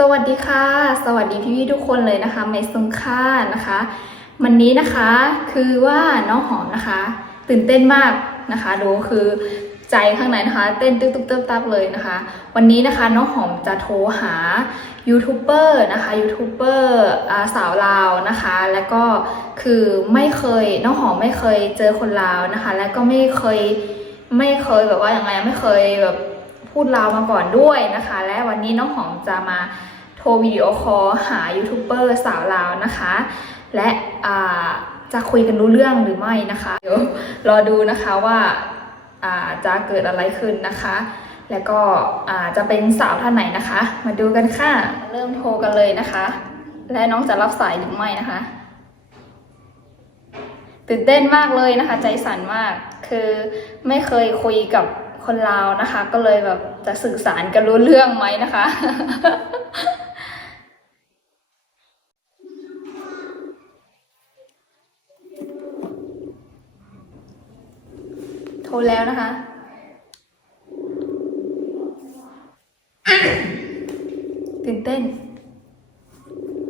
สวัสดีค่ะ สวัสดีพี่ๆทุกคนเลยนะคะไม่ซุงค่านะคะ วันนี้นะคะคือว่าน้องหอมนะคะ ตื่นเต้นมากนะคะดูคือใจข้างในนะคะ เต้นตึ๊กตึ๊กตึ๊กตับเลยนะคะ วันนี้นะคะน้องหอมจะโทรหายูทูบเบอร์นะคะยูทูบเบอร์สาวลาวนะคะ แล้วก็คือไม่เคยน้องหอมไม่เคยเจอคนลาวนะคะ แล้วก็ไม่เคยไม่เคยแบบว่าอย่างไงไม่เคยแบบ พูดลาวมาก่อนด้วยนะคะ และวันนี้น้องหอมจะมาโทรวิดีโอคอลหายูทูบเบอร์สาวลาวนะคะ และจะคุยกันรู้เรื่องหรือไม่นะคะเดี๋ยวรอดูนะคะว่าจะเกิดอะไรขึ้นนะคะ แล้วก็จะเป็นสาวท่านไหนนะคะ มาดูกันค่ะ เริ่มโทรกันเลยนะคะ และน้องจะรับสายหรือไม่นะคะ ตื่นเต้นมากเลยนะคะ ใจสั่นมาก คือไม่เคยคุยกับ คนลาวนะคะ ก็เลยแบบจะสื่อสารกันรู้เรื่องไหมนะคะ โทรแล้วนะคะตื่นเต้น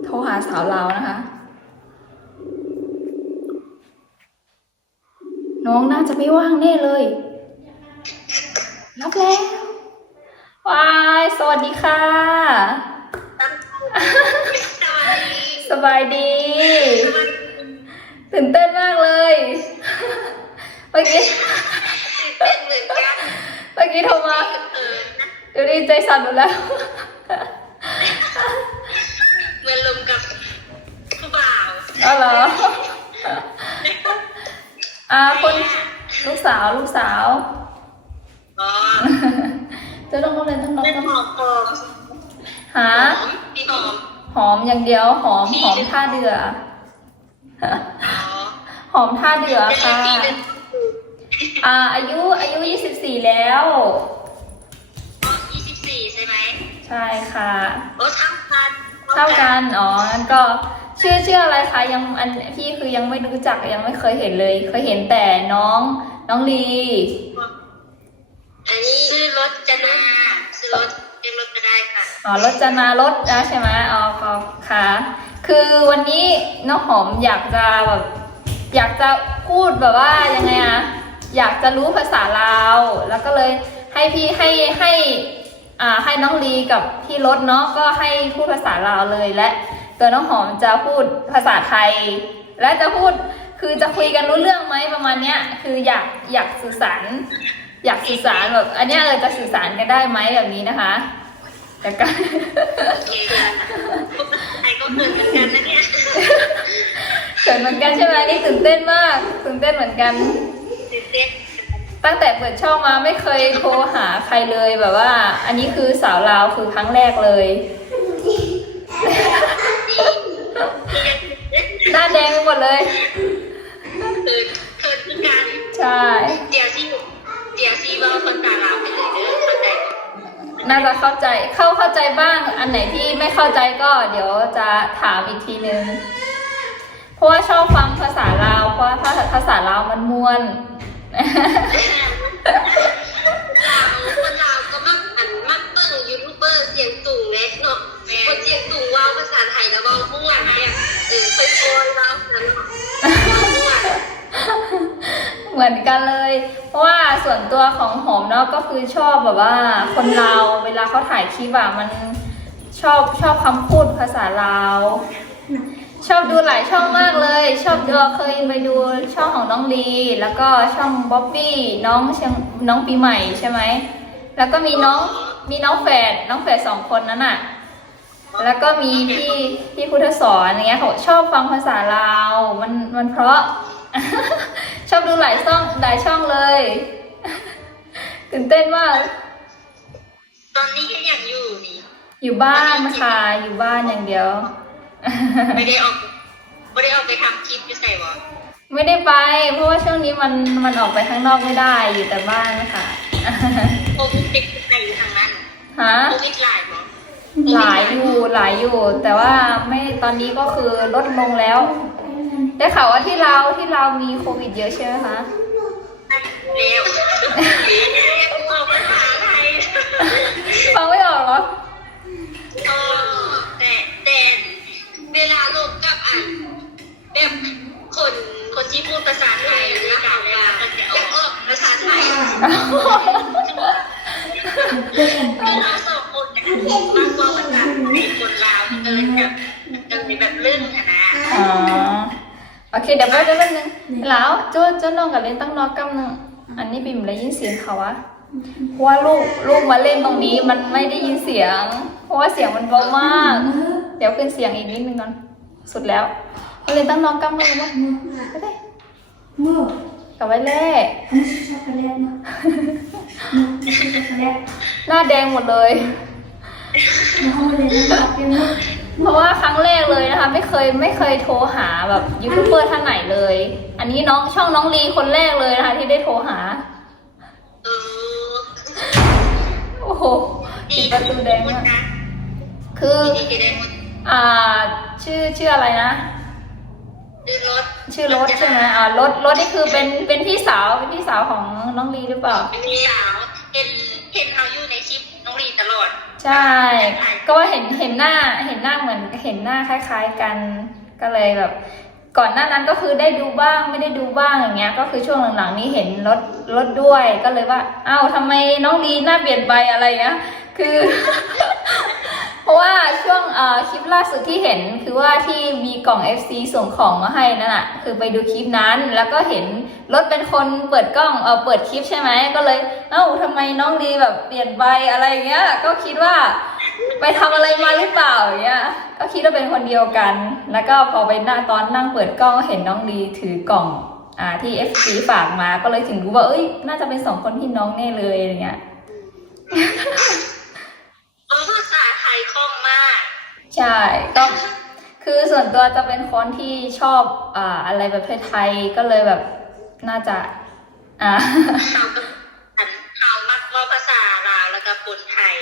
โทรหาสาวลาวนะคะ น้องน่าจะไม่ว่างแน่เลย รับแล้ววายสวัสดีค่ะ สบายดี ตื่นเต้นมากเลยเมื่อกี้เป็นเหมือนกันเมื่อกี้โทรมาเออเดี๋ยวนี้ใจสั่นหมดแล้วเหมือนลมกับผู้บ่าวอ๋อเหรออ่าคนลูกสาวลูกสาว อ๋อจะต้องต้องเรียนต้องน้องเป็นต้องหอมหอมหาหอมพี่หอมหอมอย่างเดียวหอมหอมท่าเดืออ๋อหอมท่าเดือเป็นค่ะพี่เป็นอ่าอายุอายุยี่สิบสี่แล้วอ๋อยี่สิบสี่ใช่ไหมใช่ค่ะโอ้เท่ากันเท่ากันอ๋องั้นก็ชื่อชื่ออะไรคะยังอันพี่คือยังไม่รู้จักยังไม่เคยเห็นเลย เคยเห็นแต่น้องน้องลีอั นนี้ซื้อรถจะนาซื้อรถเรียกรถก็ได้ค่ะอ๋อรถจนารถนะใช่ไหมอ๋อค่ะ คือวันนี้น้องหอมอยากจะแบบอยากจะพูดแบบว่ายังไงอะอยากจะรู้ภาษาลาวแล้วก็เลยให้พี่ให้ให้อ่าให้น้องลีกับพี่รถเนาะก็ให้พูดภาษาลาวเลยและตัวน้องหอมจะพูดภาษาไทย และจะพูดคือจะคุยกันรู้เรื่องไหมประมาณเนี้ยคืออยากอยากสื่อสาร อยากสื่อสารแบบ อันเนี้ยเออจะสื่อสารกันได้ไหมแบบนี้นะคะ แต่ก็โอเคค่ะไทยก็เกินเหมือนกันนะเนี่ยเขินเหมือนกันใช่ไหมนี่ตื่นเต้นมากตื่นเต้นเหมือนกัน ตื่นเต้นตั้งแต่เปิดช่องมาไม่เคยโทรหาใครเลยแบบว่า อันนี้คือสาวลาวคือครั้งแรกเลย หน้าแดงไปหมดเลยเกินเกินคือกันใช่ เดี๋ยวสิ เดี๋ยวสิว่าคนตาลาวไปเลยเด้อเข้าใจน่าจะเข้าใจเข้าเข้าใจบ้าง อันไหนที่ไม่เข้าใจก็เดี๋ยวจะถามอีกทีนึง เพราะว่าชอบฟังภาษาลาว เพราะว่าภาษาภาษาลาวมันม่วนลาวคนลาวก็มักอันมักเบิ่งยูทูบเบอร์เสียงตุ่งเล็กเนาะคนเสียงตุ่งเว้าภาษาไทยแล้วเว้าม่วนเนี่ยเออค่อยๆเว้านั้นเนาะเว้าม่วน เหมือนกันเลย เพราะว่าส่วนตัวของหอมเนาะก็คือชอบแบบว่าคนลาวเวลาเขาถ่ายคลิปอะมันชอบชอบคำพูดภาษาลาวชอบดูหลายช่องมากเลย ชอบดูเคยไปดูช่องของน้องลีแล้วก็ช่องบ๊อบบี้น้องเชียงน้องปีใหม่ใช่ไหมแล้วก็มีน้องมีน้องแฝดน้องแฝดสองคนนั้นอะแล้วก็มีพี่พี่พุทธสอนอย่างเงี้ยเขาชอบฟังภาษาลาวมันมันเพราะ ชอบดูหลายช่องหลายช่องเลย ตื่นเต้นมาก ตอนนี้ก็ยังอยู่นี่ อยู่บ้านค่ะ อยู่บ้านอย่างเดียว ไม่ได้ออกไม่ได้ออกไปทำคลิปอยู่ใส่บ่ไม่ได้ไป เพราะว่าช่วงนี้มันมันออกไปข้างนอกไม่ได้อยู่แต่บ้านค่ะโควิดเป็นใส่อยู่ทางนั้นฮะโควิดหลายบ่หลายอยู่หลายอยู่ แต่ว่าไม่ตอนนี้ก็คือลดลงแล้ว ได้ข่าวว่าที่เราที่เรามีโควิดเยอะใช่ไหมคะเร็ายฟังไม่ออกหรอ แต่แต่ เคเดี๋ยวแป๊บนึงนึงแล้วจู้จู้น้องกับเล่นตั้งนอกกำนึงอันนี้บิ่มได้ยินเสียงเขาวะเพราะว่าลูกลูกมาเล่นตรงนี้มันไม่ได้ยินเสียง เพราะว่าเสียงมันเบามาก เดี๋ยวขึ้นเสียงอีกนิดนึงก่อนสุดแล้วมาเล่นตั้งนอกกำนึงมั้ยไม่ได้มือกับไว้เล่อันนี้ช็อกโกแลตเนาะมือช็อกโกแลตหน้าแดงหมดเลยแล้วเข เลยนะคะ ไม่เคยไม่เคยโทรหาแบบยูทูบเบอร์ท่านไหนเลย อันนี้น้องช่องน้องลีคนแรกเลยนะคะ ที่ได้โทรหาโอ้โหปิดประตูแดงคุณมากนะคืออ่าชื่อชื่ออะไรนะคือรถชื่อรถใช่ไหมอ่ารถรถนี่คือเป็นเป็นพี่สาวเป็นพี่สาวของน้องลีหรือเปล่าเป็นพี่สาวเห็น เห็นเขาอยู่ในคลิปน้องลีตลอด ใช่ ก็ว่าเห็นเห็นหน้าเห็นหน้าเหมือนเห็นหน้าคล้าย ๆกันก็เลยแบบ ก่อนหน้านั้นก็คือได้ดูบ้างไม่ได้ดูบ้างอย่างเงี้ย ก็คือช่วงหลังๆนี้เห็นรถรถด้วยก็เลยว่าอ้าวทำไมน้องลีหน้าเปลี่ยนไปอะไรเงี้ย คือเพราะว่า ช่วงคลิปล่าสุดที่เห็นคือว่าที่มีกล่อง FC ส่งของมาให้นั่นน่ะคือไปดูคลิปนั้นแล้วก็เห็นรถเป็นคนเปิดกล้องเออเปิดคลิปใช่ไหมก็เลย เอ้าทำไมน้องลีแบบเปลี่ยนไปอะไรเงี้ย ก็คิดว่าไปทำอะไรมาหรือเปล่าเงี้ย ก็คิดว่าเป็นคนเดียวกัน แล้วก็พอไปหน้าตอนนั่งเปิดกล้องเห็นน้องลีถือกล่องอ่าที่ FC ฝากมาก็เลยถึงรู้ว่าเอ้ย น่าจะเป็นสองคนพี่น้องแน่เลยอะไรเงี้ยราะภาษาไทยคล่องมาก ใช่ก็คือส่วนตัวจะเป็นคนที่ชอบอ่าอะไรแบบไทยๆก็เลยแบบน่าจะอ่าเขาก็อันเขามักเว่าภาษาลาวแล้วก็ปนไทย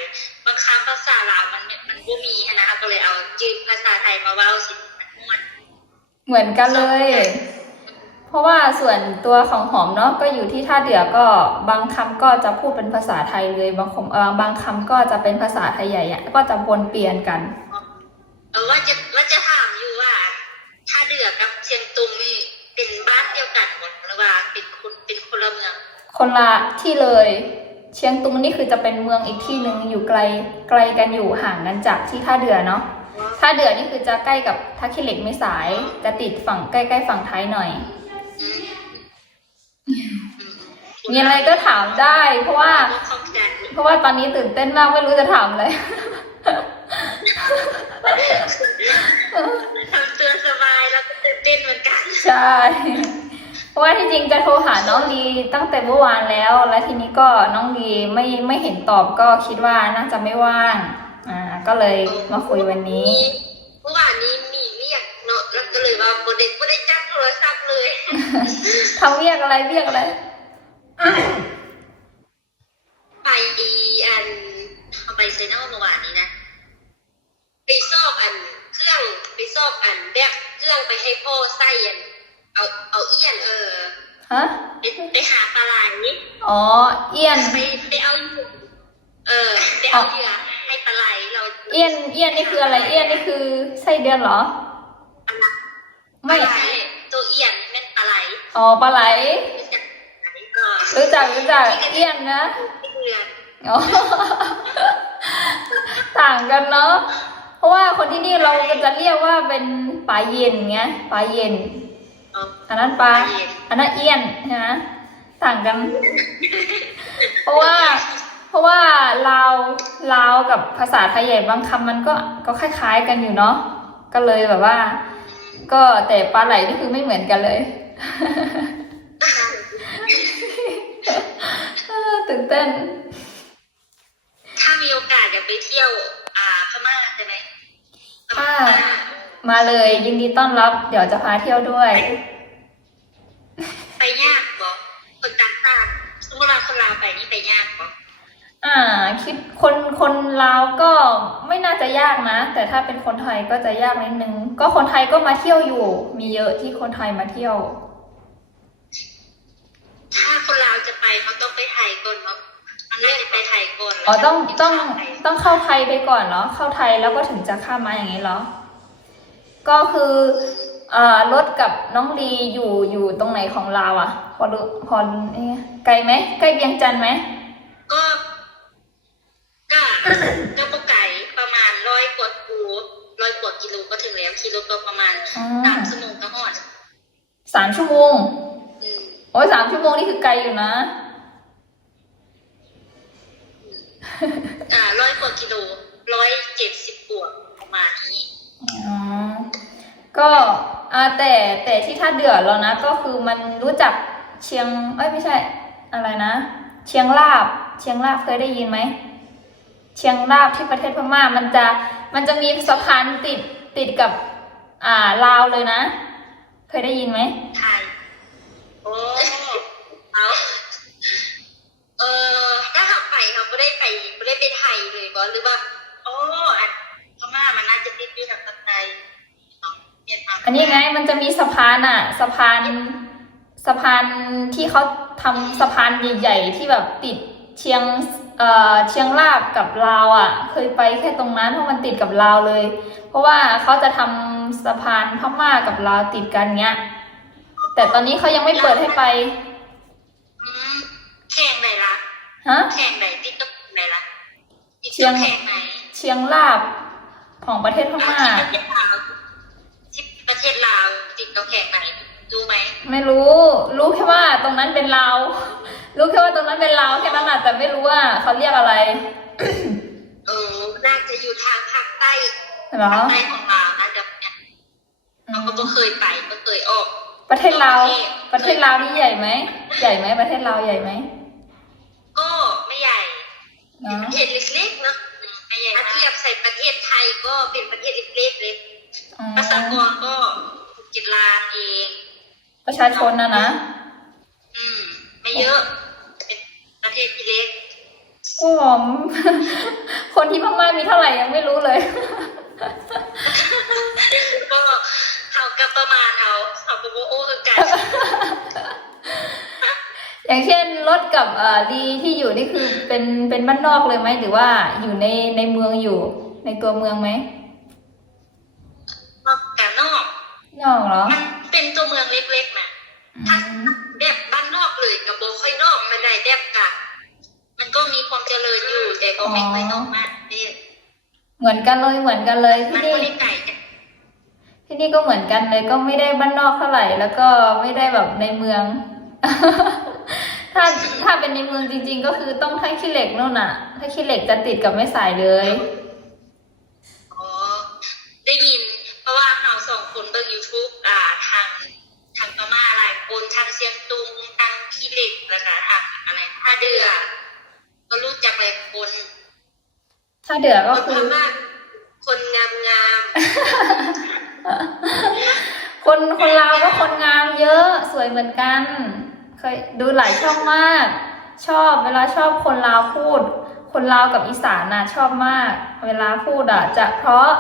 บางคำภาษาลาวมันไม่มันบ่มีอะนะคะก็เลยเอาจืดภาษาไทยมาเว้าสิมันม่วนเหมือนกันเลย เพราะว่าส่วนตัวของหอมเนาะก็อยู่ที่ท่าเดือก็บางคำก็จะพูดเป็นภาษาไทยเลย บางคำเออบางคำก็จะเป็นภาษาไทยใหญ่อะก็จะปนเปลี่ยนกัน เออว่าจะว่าจะถามอยู่ว่า ถ้าเดือกับเชียงตุงนี่เป็นบ้านเดียวกันหมดหรือว่าเป็นคนเป็นคนละเมือง คนละที่เลย เชียงตุงนี่คือจะเป็นเมืองอีกที่หนึ่งอยู่ไกลไกลกันอยู่ห่างกันจากที่ท่าเดือเนาะท่าเดือนี่คือจะใกล้กับท่าขี้เหล็กไม่สาย จะติดฝั่งใกล้ๆฝั่งท้ายหน่อยอืมอืมมีอะไรก็ถามได้ เพราะว่าเข้าใจเพราะว่าตอนนี้ตื่นเต้นมากไม่รู้จะถามเลยทำ ตัวสบายแล้วก็ตื่นเต้นเหมือนกัน ใช่ เพราะว่าที่จริงจะโทรหาน้องลีตั้งแต่เมื่อวานแล้ว แล้วทีนี้ก็น้องลีไม่ไม่เห็นตอบก็คิดว่าน่าจะไม่ว่าง อ่า ก็เลยมาคุยวันนี้เมื่อวานนี้มีเรียกเนาะแล้วก็เลยว่าโบเด็กโบได้จับโทรศัพท์เลยทำเรียกอะไรเรียกอะไรไปอัน เอาไปเซนอลเมื่อวานนี้นะ ไปสอบอันเครื่องไปสอบอันแบกเครื่องไปให้พ่อใส่อันเอาเอาเอี้ยนเออฮะไปไปหาปลาไหลอ๋อ เอียนไปไปเอาเหยื่อเออไปเอาเหยื่อให้ปลาไหลเรา เอียนเอียนนี่คืออะไร เอียนนี่คือไส้เดือนเหรอปลาไหลไม่ตัวเอี้ยนเป็นปลาไหลอ๋อปลาไหลรู้จักไหมเออรู้จักรู้จักเอียนนะเหยื่ออ๋อ ต่างกันเนาะเพราะว่าคนที่นี่เราก็จะเรียกว่าเป็นปลาเย็นไงปลาเย็นเอออันนั้นปลาอันนั้นเอี้ยนใช่ไหมต่างกัน เพราะว่า เพราะว่าลาวลาวกับภาษาไทยใหญ่บางคำมันก็ก็คล้ายๆกันอยู่เนาะก็เลยแบบว่า ก็แต่ปลาไหลนี่คือไม่เหมือนกันเลยเออตื่นเต้น ถ้ามีโอกาสอยากไปเที่ยว อ่าพม่าใช่ไหมพ ค่ะ ม่า มา เลย ยินดีต้อนรับ เดี๋ยวจะพาเที่ยวด้วย ไปยากบ่คนต่างชาติสมมติว่าคนลาวไปนี่ไปยากบ่อ่า คิดคนคนลาวก็ไม่น่าจะยากนะ แต่ถ้าเป็นคนไทยก็จะยากนิดนึง ก็คนไทยก็มาเที่ยวอยู่ มีเยอะที่คนไทยมาเที่ยว ถ้าคนลาวจะไปเขาต้องไปไทยก่อนเนาะมันน่าจะไปไทยก่อนอ๋อต้องต้องแล้วค่ยต้องเข้าไทยไปก่อนเหรอเข้าไทยแล้วก็ถึงจะข้ามมาอย่างนี้เหรอ ก็คือรถกับน้องลีอยู่อยู่ตรงไหนของลาวอะ่ะ พอพอไกลไหมใกล้เบียงจันไหมก็ก็ก็ปไก่ประมาณร้อยกว่ากูร้อยกว่ากิโลก็ถึงแล้วกิโลก็ประมาณสามชั่วโมงก็หอดสามชั่วโมงโอ้ยสามชั่วโมงนี่คือไกลอยู่นะอ่าร้อยกว่ากิโลร้อยเจ็ดสิบกว่าประมาณนี้ อ๋อ ก็อ่าแต่แต่ที่ท่าเดือเรานะ ก็คือมันรู้จักเชียง เอ้ยไม่ใช่ อะไรนะ เชียงลาบ เชียงลาบเคยได้ยินไหม เชียงลาบที่ประเทศพม่า มันจะ มันจะมีสะพานติดติดกับ อ่าลาวเลยนะ เคยได้ยินไหมไทยโอ้เอาเออถ้าเขาไปเขาไม่ได้ไปไม่ได้ไปไทยเลยบอหรือว่าโอ้อันพม่ามันน่าจะติดอยู่ทางภาคใต้เนาะเวียดนาม อันนี้ไงมันจะมีสะพานอะสะพานสะพานที่เขาทำสะพานใหญ่ๆที่แบบติดเชียงเอ่อเชียงรากกับลาวอะ เคยไปแค่ตรงนั้นเพราะมันติดกับลาวเลย เพราะว่าเขาจะทำสะพานพม่ากับลาวติดกันเนี้ย แต่ตอนนี้เขายังไม่เปิดให้ไปอืมแข่งไหนล่ะฮะแข่งไหนติดกับไหนล่ะติดเชียกังบแข่งไหนเชียงรากของประเทศพม่าาวติดกับแข่งไหนดูไหมไม่รู้ รู้แค่ว่าตรงนั้นเป็นลาวรู้แค่ว่าตรงนั้นเป็นลาวแค่นั้นแหละแต่ไม่รู้ว่าเขาเรียกอะไร เออ น่าจะอยู่ทางภาคใต้เหรอภาคใต้ของลาวน่าจะเนี่ยอืเรามก็ไม่เคยไปไม่เคยออก ประเทศลาวประเทศลาวนี่ใหญ่ไหม ใหญ่ไหมประเทศลาวใหญ่ไหม ก็ไม่ใหญ่เนาะประเทศเล็กๆเนอะอืมไม่ใหญ่ถ้าเทียบใส่ประเทศไทยก็เป็นประเทศเล็กๆเลยอ๋อประชากรก็เจ็ดล้านเอง ประชาชนนะนะ อืม ไม่เยอะ เป็นประเทศที่เล็กก็คนที่พม่ามีเท่าไหร่ยังไม่รู้เลย ก็เขากับประมาณเขาเขาก็โอ้คือกันอย่างเช่นรถกับเอ่อดีที่อยู่นี่คือเป็นเป็นบ้านนอกเลยไหมหรือว่าอยู่ในในเมืองอยู่ในตัวเมืองไหม นอกกันน อกนอกเหรอ มันเป็นตัวเมืองเล็กๆนะอืมแบบบ้านนอกเลยกับโบค่อยนอกมันได้แบบกะมันก็มีความเจริญอยู่แต่ก็ไม่ค่อยนอกมากเนี่ยเหมือนกันเลยเหมือนกันเลยมันที่ก็นี่ได้ไก่กันที่นี่ก็เหมือนกันเลยก็ไม่ได้บ้านนอกเท่าไหร่ แล้วก็ไม่ได้แบบในเมือง ถ้าถ้าเป็นในเมืองจริง ๆ ก็คือต้องถ้าขี้เหล็กนู่นน่ะถ้าขี้เหล็กจะติดกับไม่สายเลย อ๋อ ได้ยิน อะไรท่าเรือก็รู้จักหลายคนถ้าเดือคก็นคืพอม่าคนงามงามคนคนลาวก็คนงามเยอะสวยเหมือนกัน เคยดูหลายช่องมาก ชอบเวลาชอบคนลาวพูด คนลาวกับอีสานน่ะชอบมาก เวลาพูดอะจะเพราะ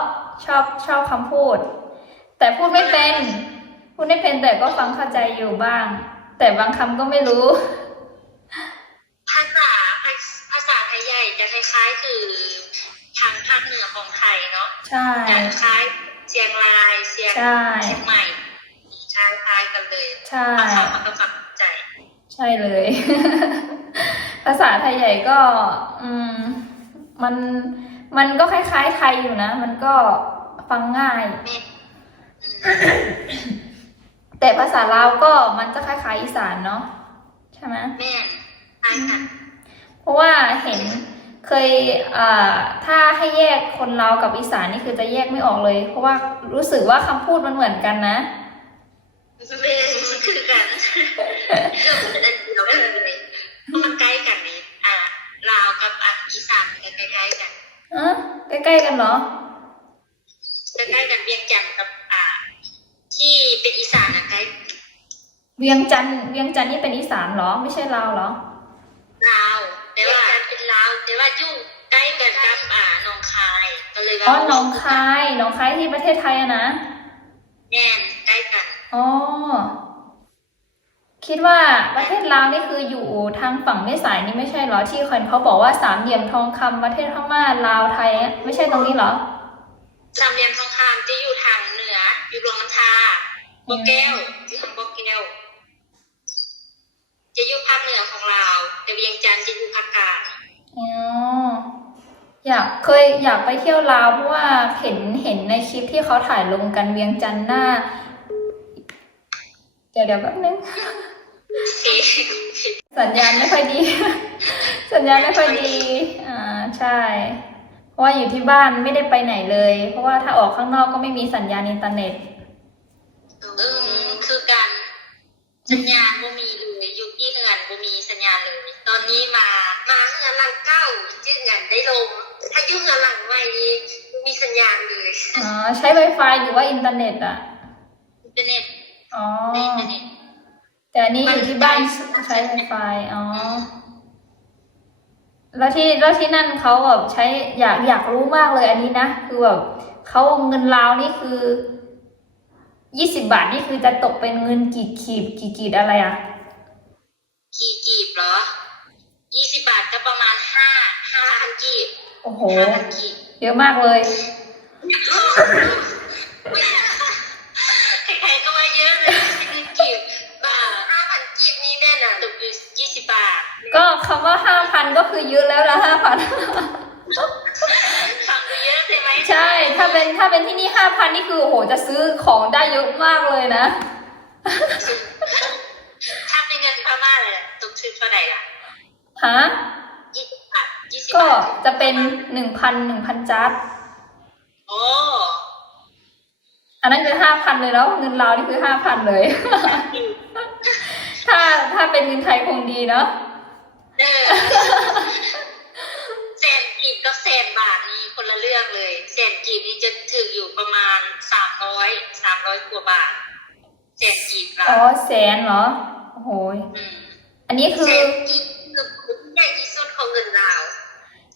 ชอบชอบคำพูด แต่พูดไม่เป็น พูดไม่เป็นแต่ก็ฟังเข้าใจอยู่บ้าง แต่บางคำก็ไม่รู้ ภาษาภาษาไทยใหญ่ จะคล้ายๆคือทางภาคเหนือของไทยเนาะใช่จะคล้ายเชียงรายเชียงใช่เชียงใหม่ใช่คล้ายกันเลยใช่ภาษามันก็ฟังใจ ใช่เลย ภาษาไทยใหญ่ก็อืมมันมันก็คล้ายๆไทยอยู่นะ มันก็ฟังง่ายแม่แต่ภาษาลาวก็มันจะคล้ายๆอีสานเนาะใช่ไหมแม่คล้ายกันเพราะว่าเห็น เคยอ่าถ้าให้แยกคนลาวกับอีสานนี่คือจะแยกไม่ออกเลย เพราะว่ารู้สึกว่าคำพูดมันเหมือนกันนะแม่คือกันเรื่องมันอันเดียวกันเลยเพราะมันใกล้กันนี่อ่าลาวกับอะอีสานกันคล้ายๆกันอะใกล้ๆกันเหรอใกล้ๆกันเวียงจันทร์กับอ่า ที่เป็นอีสานนะใกล้เวียงจันทร์เวียงจันทร์นี่เป็นอีสานเหรอ ไม่ใช่ลาวเหรอ อ๋อหนองคายหนองคายที่ประเทศไทยอะนะแน่นใกล้กันอ๋อคิดว่าประเทศลาวนี่คืออยู่ทางฝั่งแม่สายนี่ไม่ใช่เหรอที่คนเขาบอกว่าสามเหลี่ยมทองคำประเทศพม่าลาวไทยอะไม่ใช่ตรงนี้เหรอสามเหลี่ยมทองคำจะอยู่ทางเหนืออยู่รวงน้ำชาโบแก้วอยู่ทางโบแก้ว จะอยู่ภาคเหนือของเราแต่เวียงจันทร์จะอยู่ภาคกลาง อ๋อ อยากเคยอยากไปเที่ยวลาวเพราะว่าเห็นเห็นในคลิปที่เขาถ่ายลงกันเวียงจันทร์หน้า เดี๋ยวเดี๋ยวแป๊บนึง สัญญาณไม่ค่อยดี สัญญาณไม่ค่อยดี อ่าใช่ เพราะว่าอยู่ที่บ้านไม่ได้ไปไหนเลย เพราะว่าถ้าออกข้างนอกก็ไม่มีสัญญาณอินเทอร์เน็ตเออคือการสัญญาณบ่มีเลยอยู่ที่เฮือนบ่มีสัญญาณเลย ตอนนี้มา มาเงินลังเก้าจึงเงินได้ลง ถ้ายุ่งเงินหลังใหม่นี้มีสัญญาณเลยอ๋อใช้ Wi-Fi หรือว่าอินเทอร์เน็ตอะอินเทอร์เน็ตอ๋อในอินเทอร์เน็ตแต่อันนี้อยู่ที่บ้านใช้ Wi-Fi อ๋อแล้วที่แล้วที่นั่นเขาแบบใช้อยากอยากรู้มากเลยอันนี้นะคือแบบเขาเงินลาวนี่คือยี่สิบาทนี่คือจะตกเป็นเงินกี่ขีดกี่กีดอะไรอะกี่กีบเหรอยี่สิบบาทก็ประมาณห้าห้าพันกีบ โอ้โห ห้าพันกีบเยอะมากเลย ใครๆก็ว่าเยอะเลยกีบบ้าห้าพันกีบนี้แน่น่ะตกอยู่ยี่สิบบาทก็คำว่าห้าพันก็คือเยอะแล้วละห้าพัน ฟังดูเยอะใช่ไหมใช่ ถ้าเป็นถ้าเป็นที่นี่ห้าพันนี่คือโอ้โหจะซื้อของได้เยอะมากเลยนะ ถ้าเป็นเงินพม่าเลยตกซื้อเท่าไหร่ล่ะ ฮะ ก็บาทจะเป็นหนึ่งพันหนึ่งพันจัดโอ้อันนั้นคือห้าพันเลยแล้ว เงินเราวนี่คือห้าพันเลย ถ้าถ้าเป็นเงินไทยคงดีเนาะเออแสนกีบกับแสนบาทนี่คนละเรื่องเลยแสนกีบนี่จะถืออยู่ประมาณสามร้อยสามร้อยกว่าบาทแสนกีบละอ๋อแสนเหรอโอ้โหอืมอันนี้คืเศอษกีบคือคุ้มใหญ่ที่สุดของเงินลาว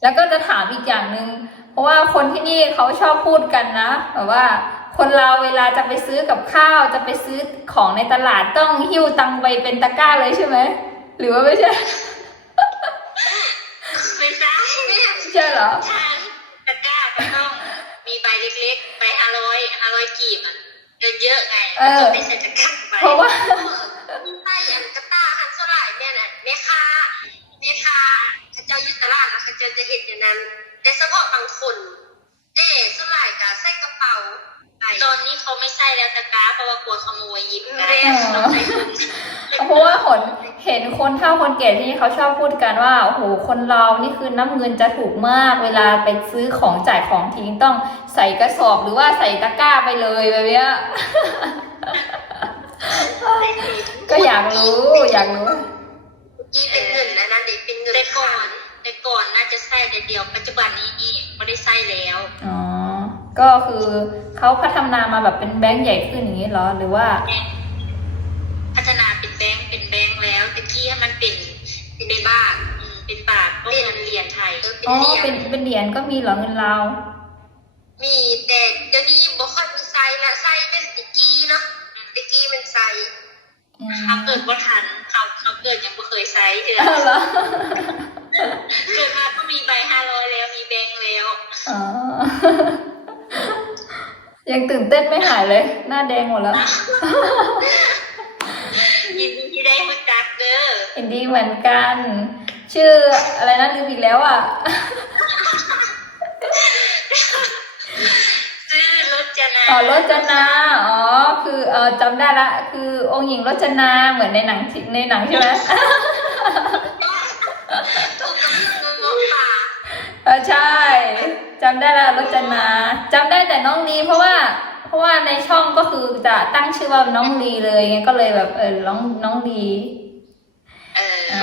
แล้วก็จะถามอีกอย่างหนึ่งเพราะว่าคนที่นี่เขาชอบพูดกันนะแบบว่าคนเราเวลาจะไปซื้อกับข้าวจะไปซื้อของในตลาดต้องหิ้วตังไปเป็นตะกร้าเลยใช่ไหมหรือว่าไม่ใช่ ไม่ใช่ใช่เหรอทางตะกร้าก็ต้องมีใบเล็กๆใบห้าร้อยห้าร้อยกีบอะเงินเยอะไงเออ ไม่ใช่ตะกร้าไปเพราะว่า จ้าจะเห็นอย่างนั้น แต่เฉพาะบางคนเด้ส่วนใหญ่ก็ใส่กระเป๋าไปตอนนี้เขาไม่ใช่แล้วตะกร้าเพราะว่ากลัวขโมยหยิบไปเออต้องใช้ถุงเพราะว่าหนเห็นคนเฒ่าคนแก่ที่เขาชอบพูดกันว่าโอ้โหคนเรานี่คือน้ำเงินจะถูกมาก เวลาไปซื้อของจ่ายของทิ้งต้องใส่กระสอบหรือว่าใส่ตะกร้าไปเลยแบบเนี้ยก็อยากรู้อยากรู้กี้เป็นเงินนะนั่นเด็กเป็นเงินแต่ก่อน แต่ก่อนน่าจะใส่แต่เดียว ปัจจุบันนี้นี่ไม่ได้ใส่แล้วอ๋อก็คือเขาพัฒนามาแบบเป็นแบงค์ใหญ่ขึ้นอย่างนี้เหรอหรือว่า พัฒนาเป็นแบงค์เป็นแบงค์แล้วแต่ที่ให้มันเป็นเป็นบ้านอืมเป็นบาทก็เงินเหรียญไทยเออเป็นอ๋อเหรียญเป็นเป็นเหรียญก็มีเหรอเงินเรามีแต่เดี๋ยวนี้บ่ค่อยมีไซส์ละไซส์เป็นสติกกี้เนาะสติกกี้มันไซส์อืม เขาเกิดบ่ทันเขาเขาเกิดยังไม่เคยใช้เถื่ออ้าวเหรอเกิดมาก็มีใบห้าร้อยแล้วมีแบงค์แล้วอ๋อยังตื่นเต้นไม่หายเลย หน้าแดงหมดแล้วยินดีที่ได้รู้จักเด้อยินดีเหมือนกัน ชื่ออะไรนะลืมอีกแล้วอะ ชื่อ รจนาอ๋อรจนาอ๋อคือเออจำได้ละคือองค์หญิงรจนาเหมือนในหนังที่ในหนังใช่ไหมถูกกับเงินงป่าเออใช่จำได้ละรจนาจำได้แต่น้องลีเพราะว่า เพราะว่าในช่องก็คือจะตั้งชื่อว่าน้องลีเลยไงก็เลยแบบเออน้องน้องลีเอออ่า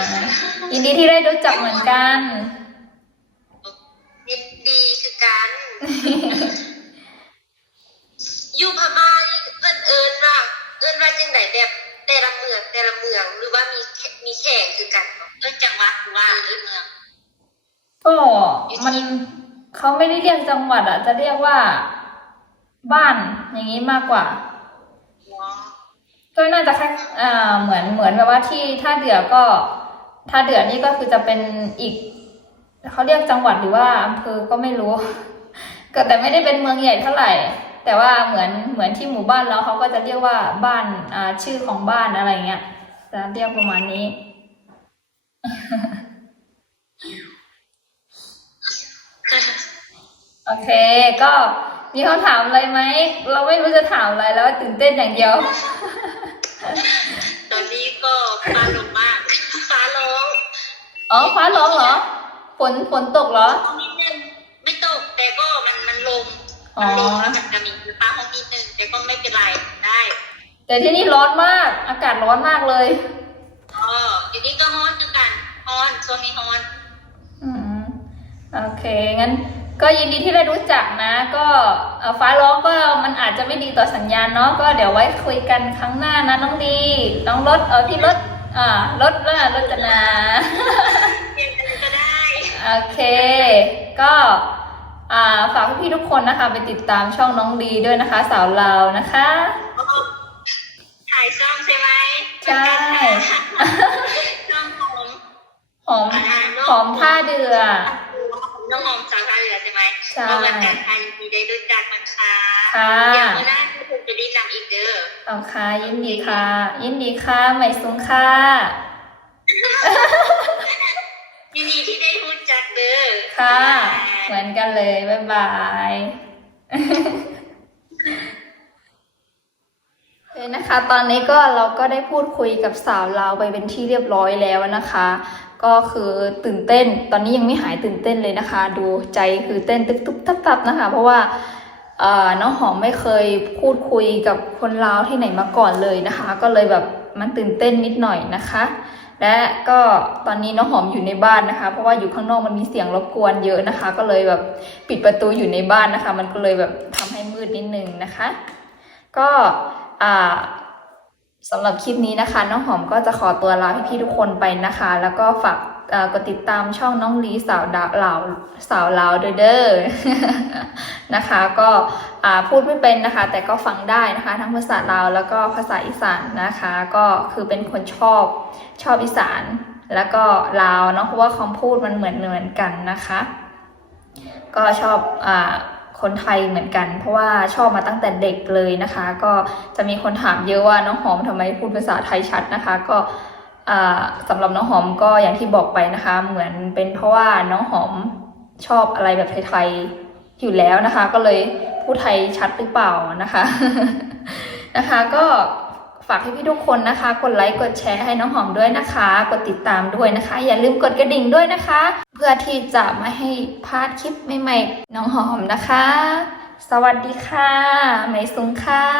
ยินดีที่ได้รู้จักเหมือนกันยิน เขาไม่ได้เรียกจังหวัดอะจะเรียกว่า บ้านอย่างนี้มากกว่า ก็น่าจะแค่อ่าเหมือนเหมือนแบบว่าที่ท่าเดือก็ท่าเดือนี่ก็คือจะเป็นอีกเขาเรียกจังหวัดหรือว่าอำเภอก็ไม่รู้ ก็แต่ไม่ได้เป็นเมืองใหญ่เท่าไหร่ แต่ว่าเหมือนเหมือนที่หมู่บ้านแล้วเขาก็จะเรียกว่าบ้านอ่าชื่อของบ้านอะไรเงี้ยจะเรียกประมาณนี้ โอ เค ก็มีคำถามอะไรไหม เราไม่รู้จะถามอะไรแล้วตื่นเต้นอย่างเดียว ตอนนี้ก็ฟ้าลงมาก ฟ้าร้องอ๋อฟ้าร้องเหรอ ฝนฝนตกเหรอ ห้องนิดนึงไม่ตกแต่ก็มันมันลมอ๋อมันลมแล้วมันจะมีฟ้าห้องนิดนึงแต่ก็ไม่เป็นไรได้แต่ที่นี่ร้อนมาก อากาศร้อนมากเลย อ๋อทีนี้ก็ฮ้อนคือกันฮ้อนช่วงนี้ฮ้อน อืมโอเค งั้น ก็ยินดีที่ได้รู้จักนะ ก็เอ่อฟ้าร้องก็มันอาจจะไม่ดีต่อสัญญาณเนาะก็เดี๋ยวไว้คุยกันครั้งหน้านะน้องดี น้องรถเออพี่รถอ่ารถว่ารถจนาเรียนอะไรก็ได้โอเค ก็อ่าฝากพี่ๆทุกคนนะคะไปติดตามช่องน้องดีด้วยนะคะ สาวเราวนะคะถ่ายซ่อมใช่ไหมใช่น้องหอมหอมหอมท่าเดือน้องหอมสาวท่าเรือ ใช่ไหมใช่ก็วันจันทร์ไทยดีได้รู้จักมันค่ะค่ะเดี๋ยววันหน้าคุณจะได้นำอีกเด้อเอาค่ะยินดีค่ะ ยินดีค่ะใหม่สุงค่ะยินดีที่ได้รู้จักเด้อค่ะ เหมือนกันเลย บ๊ายบายโอ เคนะคะ ตอนนี้ก็เราก็ได้พูดคุยกับสาวเราวไปเป็นที่เรียบร้อยแล้วนะคะ ก็คือตื่นเต้น ตอนนี้ยังไม่หายตื่นเต้นเลยนะคะ ดูใจคือเต้นตึกตุกตับตับนะคะ เพราะว่าเอ่อน้องหอมไม่เคยพูดคุยกับคนลาวที่ไหนมาก่อนเลยนะคะ ก็เลยแบบมันตื่นเต้นนิดหน่อยนะคะ และก็ตอนนี้น้องหอมอยู่ในบ้านนะคะ เพราะว่าอยู่ข้างนอกมันมีเสียงรบกวนเยอะนะคะ ก็เลยแบบปิดประตูอยู่ในบ้านนะคะ มันก็เลยแบบทำให้มืดนิดนึงนะคะ ก็ สำหรับคลิปนี้นะคะน้องหอมก็จะขอตัวลาพี่ๆทุกคนไปนะคะ แล้วก็ฝากกดติดตามช่องน้องลีสาวดาวเหล่าสาวลาวเด้อเดอนะคะ ก็พูดไม่เป็นนะคะ แต่ก็ฟังได้นะคะ ทั้งภาษาลาวแล้วก็ภาษาอีสานนะคะ ก็คือเป็นคนชอบชอบอีสาน แล้วก็ลาวเนาะเพราะว่าคำพูดมันเหมือนเหมือนกันนะคะ ก็ชอบอ่า คนไทยเหมือนกัน เพราะว่าชอบมาตั้งแต่เด็กเลยนะคะ ก็จะมีคนถามเยอะว่าน้องหอมทำไมพูดภาษาไทยชัดนะคะ ก็อ่าสำหรับน้องหอมก็อย่างที่บอกไปนะคะ เหมือนเป็นเพราะว่าน้องหอมชอบอะไรแบบไทยๆอยู่แล้วนะคะ ก็เลยพูดไทยชัดหรือเปล่านะคะนะคะก็ ฝากให้พี่ทุกคนนะคะ กดไลค์กดแชร์ให้น้องหอมด้วยนะคะ กดติดตามด้วยนะคะ อย่าลืมกดกระดิ่งด้วยนะคะ เพื่อที่จะไม่ให้พลาดคลิปใหม่ๆน้องหอมนะคะ สวัสดีค่ะไหมซุงค่ะ